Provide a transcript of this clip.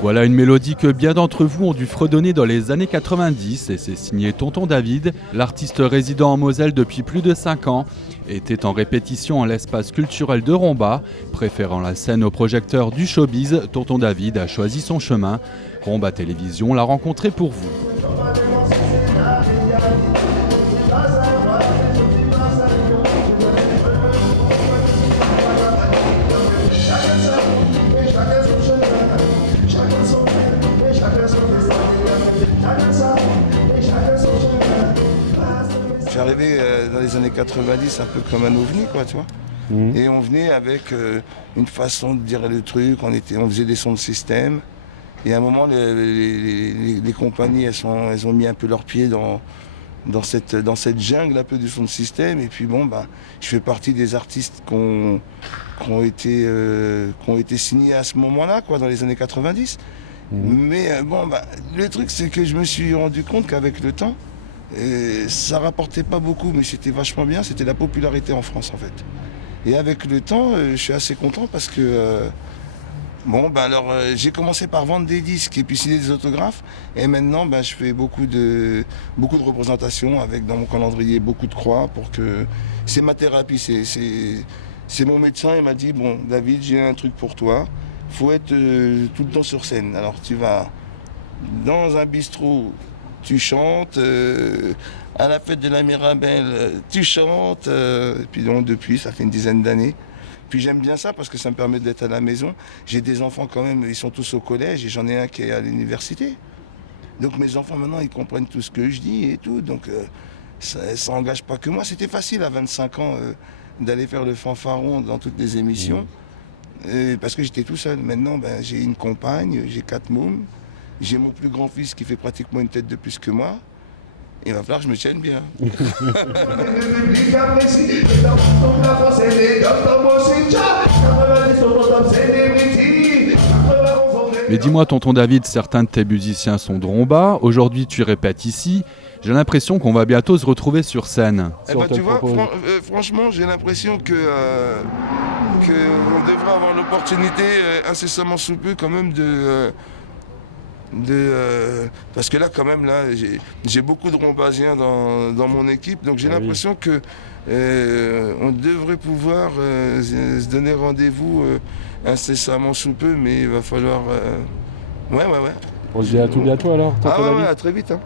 Voilà une mélodie que bien d'entre vous ont dû fredonner dans les années 90 et c'est signé Tonton David. L'artiste résident en Moselle depuis plus de 5 ans était en répétition en l'espace culturel de Romba. Préférant la scène au projecteur du showbiz, Tonton David a choisi son chemin. Romba Télévision l'a rencontré pour vous. Je suis arrivé dans les années 90 un peu comme un ovni, quoi, tu vois. Et on venait avec une façon de dire le truc, on faisait des sons de système. Et à un moment, les compagnies, elles ont mis un peu leurs pieds dans cette jungle un peu du son de système. Et puis bon, je fais partie des artistes qui ont été signés à ce moment-là, quoi, dans les années 90. Mais le truc, c'est que je me suis rendu compte qu'avec le temps, ça rapportait pas beaucoup, mais c'était vachement bien, c'était la popularité en France en fait. Et avec le temps, je suis assez content parce que j'ai commencé par vendre des disques et puis signer des autographes. Et maintenant, je fais beaucoup de représentations avec dans mon calendrier beaucoup de croix pour que c'est ma thérapie. C'est mon médecin, il m'a dit bon David, j'ai un truc pour toi. Faut être tout le temps sur scène. Alors tu vas dans un bistrot, tu chantes, à la fête de la Mirabelle, tu chantes. Et puis donc depuis, ça fait une dizaine d'années. Puis j'aime bien ça parce que ça me permet d'être à la maison. J'ai des enfants quand même, ils sont tous au collège et j'en ai un qui est à l'université. Donc mes enfants maintenant, ils comprennent tout ce que je dis et tout. Donc ça n'engage pas que moi. C'était facile à 25 ans d'aller faire le fanfaron dans toutes les émissions. Parce que j'étais tout seul. Maintenant, j'ai une compagne, j'ai 4 mômes. J'ai mon plus grand fils qui fait pratiquement une tête de plus que moi. Il va falloir que je me tienne bien. Mais dis-moi, Tonton David, certains de tes musiciens sont de Romba. Aujourd'hui, tu répètes ici. J'ai l'impression qu'on va bientôt se retrouver sur scène. Tu vois, franchement, j'ai l'impression que on devrait avoir l'opportunité incessamment sous peu quand même parce que là quand même j'ai beaucoup de Rombasiens dans mon équipe, donc j'ai l'impression que on devrait pouvoir se donner rendez-vous incessamment sous peu, mais il va falloir ouais. On se dit à tout bientôt alors. Ah ouais, à très vite hein.